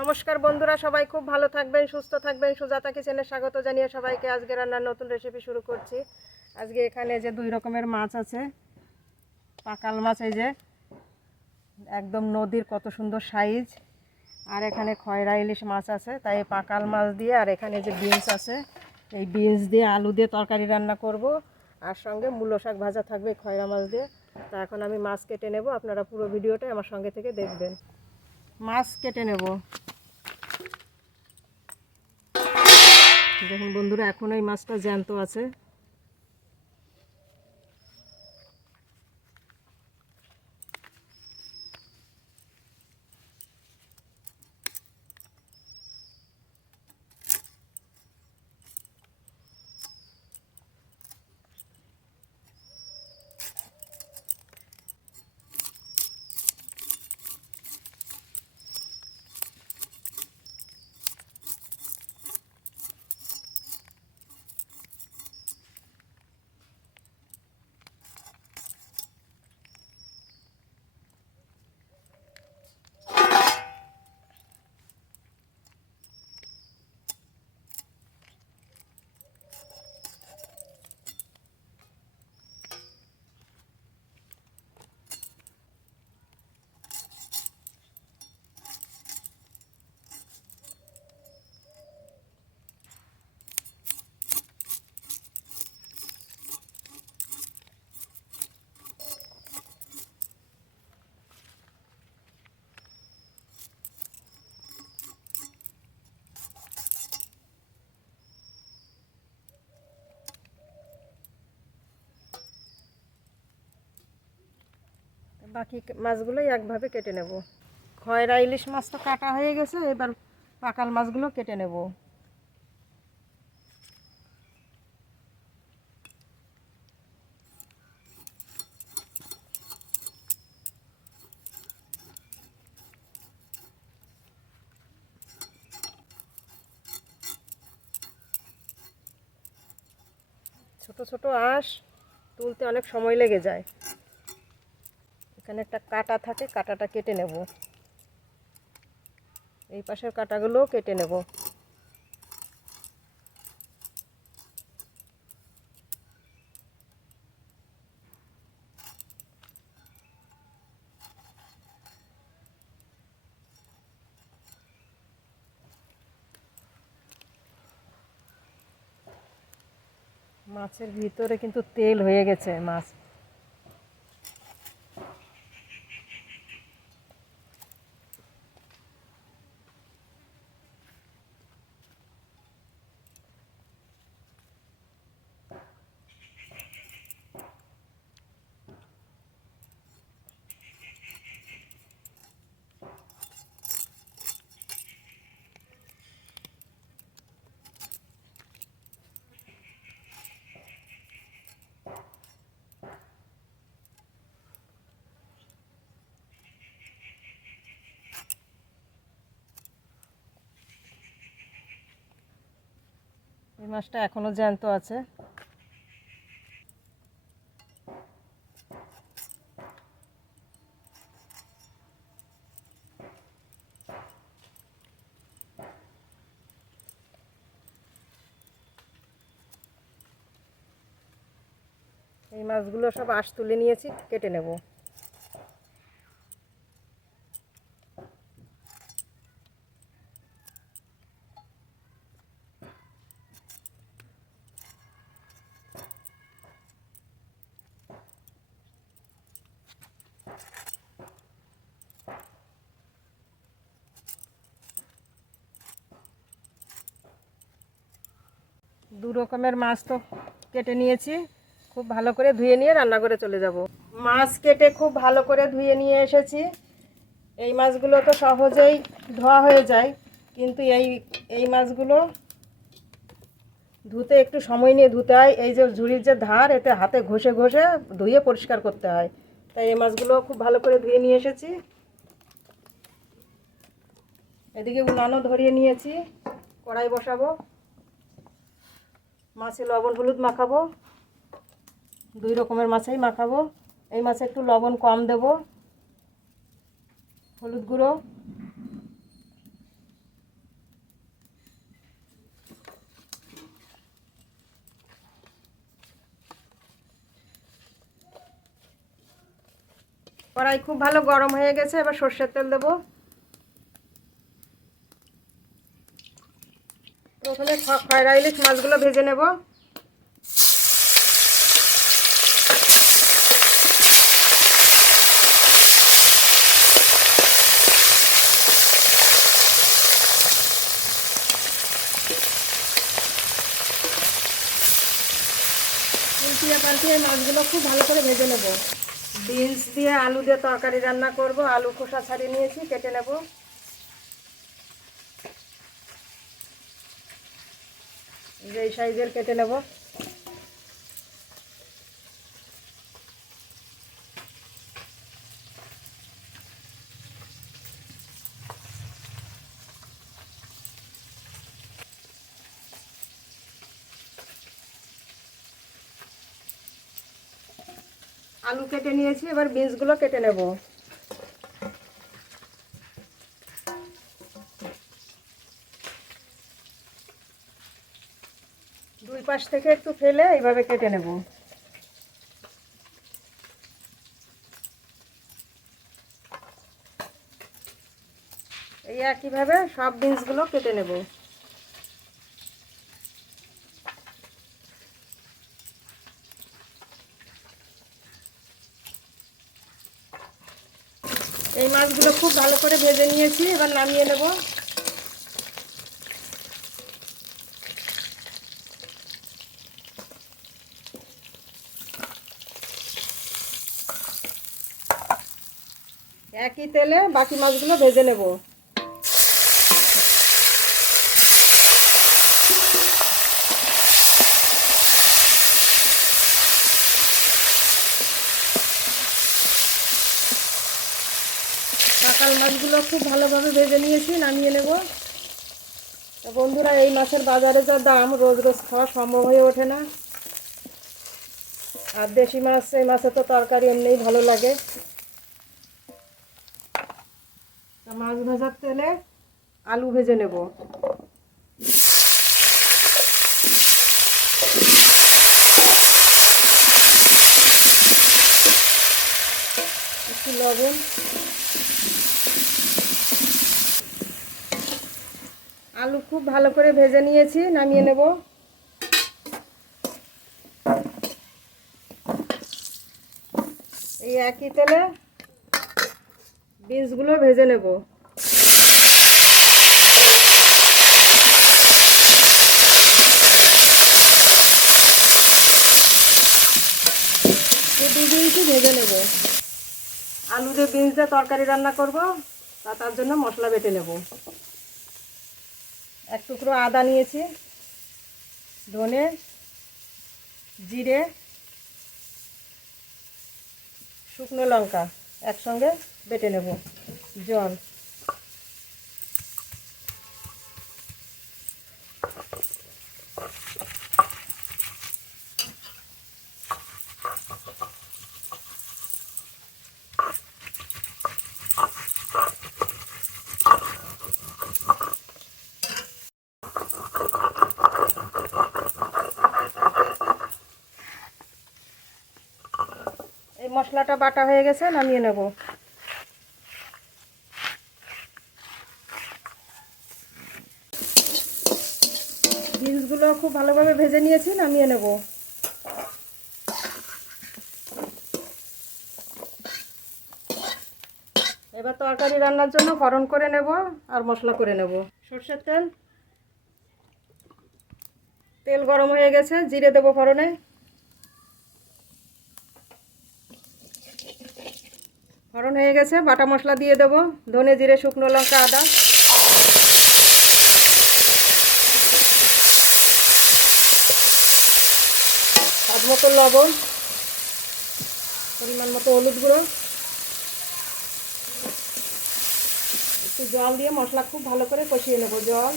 নমস্কার বন্ধুরা, সবাই খুব ভালো থাকবেন, সুস্থ থাকবেন। সুজাতা কিচেনে স্বাগত জানিয়ে সবাইকে আজকে রান্নার নতুন রেসিপি শুরু করছি। আজকে এখানে যে দুই রকমের মাছ আছে, পাকাল মাছ, এই যে একদম নদীর কত সুন্দর সাইজ, আর এখানে খয়রা ইলিশ মাছ আছে। তাই পাকাল মাছ দিয়ে, আর এখানে যে বিনস আছে, এই বিনস দিয়ে আলু দিয়ে তরকারি রান্না করব, আর সঙ্গে মূলো শাক ভাজা থাকবে খয়রা মাছ দিয়ে। তা এখন আমি মাছ কেটে নেব, আপনারা পুরো ভিডিওটাই আমার সঙ্গে থেকে দেখবেন। মাছ কেটে নেব। দেখুন বন্ধুরা, এখন এই মাছটা জ্যান্ত আছে। বাকি মাছগুলোই একভাবে কেটে নেব। খয়রা ইলিশ মাছ তো কাটা হয়ে গেছে, এবার পাকাল মাছগুলো কেটে নেব। ছোট ছোট আঁশ তুলতে অনেক সময় লেগে যায়। এখানে একটা কাটা থাকে, কাটাটা কেটে নেব। এই পাশের কাটাগুলোও কেটে নেব। মাছের ভিতরে কিন্তু তেল হয়ে গেছে মাছ। এই মাছটা এখনো জ্যান্ত আছে। এই মাছগুলো সব আঁশ তুলে নিয়েছি, কেটে নেব। দু রকমের মাছ তো কেটে নিয়েছি, খুব ভালো করে ধুয়ে নিয়ে রান্না করে চলে যাব। মাছ কেটে খুব ভালো করে ধুয়ে নিয়ে এসেছি। এই মাছগুলো তো সহজেই ধোয়া হয়ে যায়, কিন্তু এই মাছগুলো ধুতে একটু সময় নিয়ে ধুতে হয়। এই যে ঝুড়ির যে ধার, এতে হাতে ঘষে ঘষে ধুয়ে পরিষ্কার করতে হয়। তাই এই মাছগুলো খুব ভালো করে ধুয়ে নিয়ে এসেছি। এদিকে উনানও ধরিয়ে নিয়েছি, কড়াই বসাবো। মাছে লবণ হলুদ মাখাবো, দুই রকমের মাছেই মাখাবো। এই মাছে একটু লবণ কম দেব, হলুদ গুঁড়ো, কড়াই খুব ভালো গরম হয়ে গেছে, এবার সর্ষের তেল দেবো। প্রথমে খয়রা ইলিশ মাছগুলো ভেজে নেব। উল্টিয়ে পাল্টিয়ে মাছগুলো খুব ভালো করে ভেজে নেব। বিনস দিয়ে আলু দিয়ে তরকারি রান্না করব। আলু খোসা ছাড়িয়ে নিয়েছি, কেটে নেব। এই সাইজের কেটে নেব। আলু কেটে নিয়েছি, এবার বিনসগুলো কেটে নেব। দুই পাশ থেকে একটু ফেলে এইভাবে কেটে নেব। এই একইভাবে সব বিনসগুলো কেটে নেব। এই মাছগুলো খুব ভালো করে ভেজে নিয়েছি, এবার নামিয়ে নেব। একই তেলে বাকি মাছগুলো ভেজে নেব। পাকাল মাছগুলো খুব ভালোভাবে ভেজে নিয়েছি, নামিয়ে নেব। তো বন্ধুরা, এই মাছের বাজারে যা দাম, রোজ রোজ খাওয়া সম্ভব হয়ে ওঠে না। আর দেশি মাছ, এই মাছের তো তরকারি এমনিই ভালো লাগে। মাছ ভাজার তেলে আলু ভেজে নেব। একটু লবণ, আলু খুব ভালো করে ভেজে নিয়েছি, নামিয়ে নেব। এই একই তেলে বিনসগুলো ভেজে নেব। বিনসই ভেজে নেব। আলু দিয়ে বিনস দিয়ে তরকারি রান্না করব, তার জন্য মশলা বেটে নেব। এক টুকরো আদা নিয়েছি, ধনে, জিরে, শুকনো লঙ্কা একসঙ্গে বেটে নেব। জল, এই মশলাটা বাটা হয়ে গেছে, নামিয়ে নেব। বিনসগুলো খুব ভালোভাবে ভেজে নিয়েছি, নামিয়ে নেব। এবার তরকারি রান্নার জন্য ফোড়ন করে নেব আর মশলা করে নেব। সরষের তেল, তেল গরম হয়ে গেছে, জিরে দেবো ফোড়নে। ফোড়ন হয়ে গেছে, বাটা মশলা দিয়ে দেবো। ধনে, জিরে, শুকনো লঙ্কা, আদা। স্বাদ মতো লবণ, পরিমাণ মতো হলুদ গুঁড়ো। একটু জল দিয়ে মশলা খুব ভালো করে কষিয়ে নেব। জল,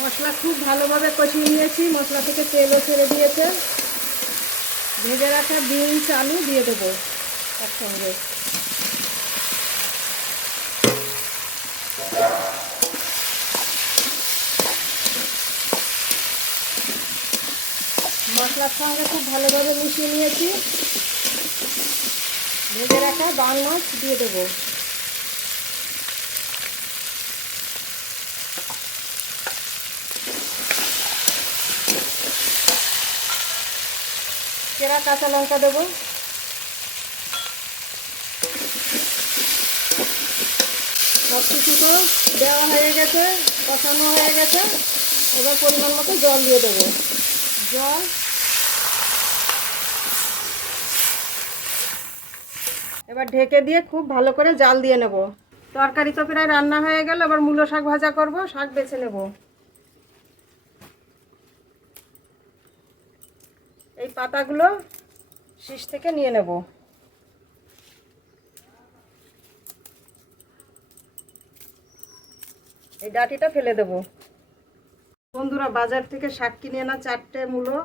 মশলা খুব ভালোভাবে কষিয়ে নিয়েছি, মশলা থেকে তেলও ছেড়ে দিয়েছে। ভেজে রাখা বিনস, আলু দিয়ে দেবো একসঙ্গে। মশলার সঙ্গে খুব ভালোভাবে মিশিয়ে নিয়েছি। ভেজে রাখা বান মাছ দিয়ে দেবো। চেরা কাঁচা লঙ্কা দেবো। সব কিছু তো দেওয়া হয়ে গেছে, কষানো হয়ে গেছে। এবার পরিমাণ মতো জল দিয়ে দেবো। জল এবার ঢেকে দিয়ে খুব ভালো করে জাল দিয়ে নেব। তরকারি তো প্রায় রান্না হয়ে গেল। এবার মূলো শাক ভাজা করব। শাক বেছে নেব। এই পাতাগুলো শীষ থেকে নিয়ে নেব। এই ডাঁটিটা ফেলে দেব। বন্ধুরা, বাজার থেকে শাক কিনে আনা 4টে মূলো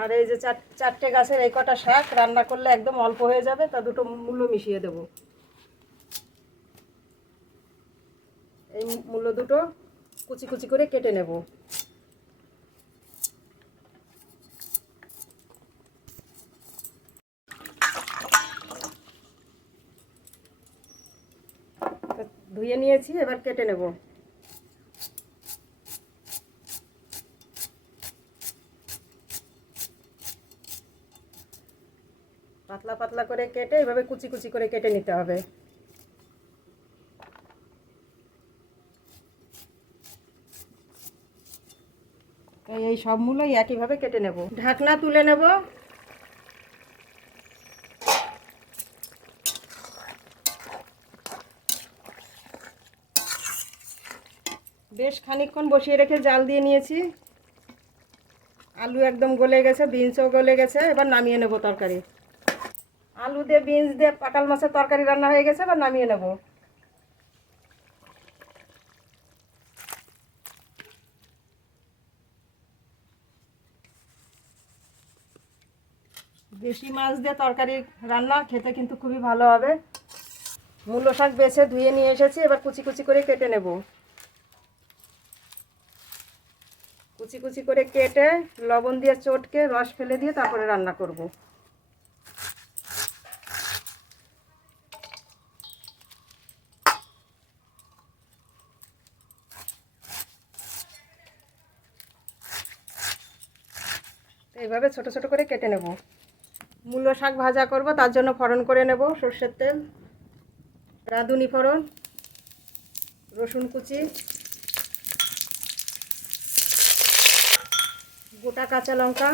আর এই যে 4টে গাছের এই কটা শাক রান্না করলে একদম অল্প হয়ে যাবে। তা 2টো মূলো মিশিয়ে দেব। এই মূলো 2টো কুচি কুচি করে কেটে নেব। ধুয়ে নিয়েছি, এবার কেটে নেব। পাতলা পাতলা করে কেটে এভাবে কুচি কুচি করে কেটে নিতে হবে। এই সব মূলোই একইভাবে কেটে নেব। ঢাকনা তুলে নেব। বেশ খানিকক্ষণ বসিয়ে রেখে জাল দিয়ে নিয়েছি। আলু একদম গলে গেছে, বিনসও গলে গেছে। এবার নামিয়ে নেব তরকারি। আলু দিয়ে বিনস দিয়ে পাকাল মাছের তরকারি রান্না হয়ে গেছে। এবার নামিয়ে নেব। দেশি মাছ দিয়ে তরকারি রান্না খেতে কিন্তু খুবই ভালো হবে। মূলো শাক বেছে ধুয়ে নিয়ে এসেছি। এবার কুচি কুচি করে কেটে নেব। কুচি কুচি করে কেটে লবণ দিয়ে চটকে রস ফেলে দিয়ে তারপরে রান্না করব। এইভাবে ছোট ছোট করে কেটে নেব। মূলো শাক ভাজা করব, তার জন্য ফোড়ন করে নেব। সর্ষের তেল, রাঁধুনি ফোড়ন, রসুন কুচি, গোটা কাঁচা লঙ্কা,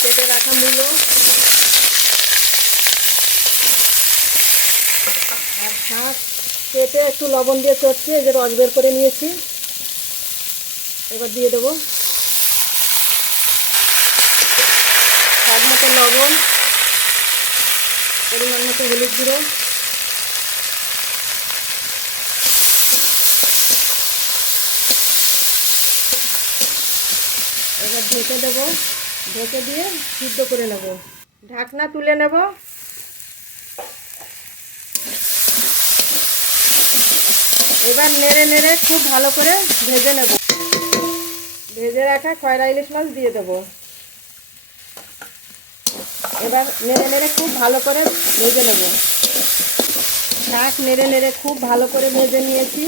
কেটে রাখা মূলো আর শাক কেটে একটু লবণ দিয়ে চটকে এই যে রস বের করে নিয়েছি। এবার দিয়ে দেবো স্বাদ মতো লবণ, পরিমাণ মতো হলুদ গুঁড়ো, এবার ঢেকে দেবো। ঢেকে দিয়ে সিদ্ধ করে নেব। ঢাকনা তুলে নেব। এবার নেড়ে নেড়ে খুব ভালো করে ভেজে নেব। ভেজে রাখা খয়রা ইলিশ মাছ দিয়ে দেবো। এবার নেড়ে নেড়ে খুব ভালো করে ভেজে নেব। শাক নেড়ে নেড়ে খুব ভালো করে ভেজে নিয়েছি।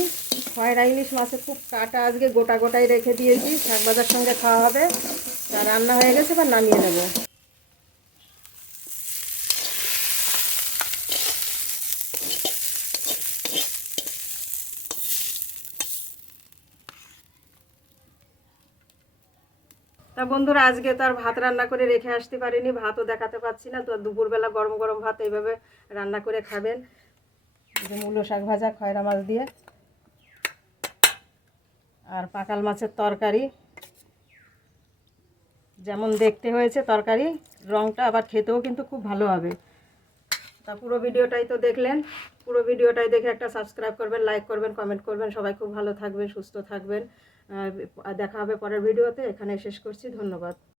খয়রা ইলিশ মাছে খুব কাটা আজকে গোটা গোটাই রেখে দিয়েছি। শাক ভাজার সঙ্গে খাওয়া হবে। তা রান্না হয়ে গেছে, এবার নামিয়ে নেব। তা বন্ধুরা, আজকে তো আর ভাত রান্না করে রেখে আসতে পারিনি, ভাতও দেখাতে পাচ্ছি না। তো দুপুরবেলা গরম গরম ভাত এইভাবে রান্না করে খাবেন। মূলো শাক ভাজা খয়রা মাছ দিয়ে আর পাকাল মাছের তরকারি। যেমন দেখতে হয়েছে তরকারি, রঙটা আবার খেতেও কিন্তু খুব ভালো হবে। তা পুরো ভিডিওটাই তো দেখলেন। পুরো ভিডিওটাই দেখে একটা সাবস্ক্রাইব করবেন, লাইক করবেন, কমেন্ট করবেন। সবাই খুব ভালো থাকবেন, সুস্থ থাকবেন। দেখা হবে পরের ভিডিওতে। এখানে শেষ করছি। ধন্যবাদ।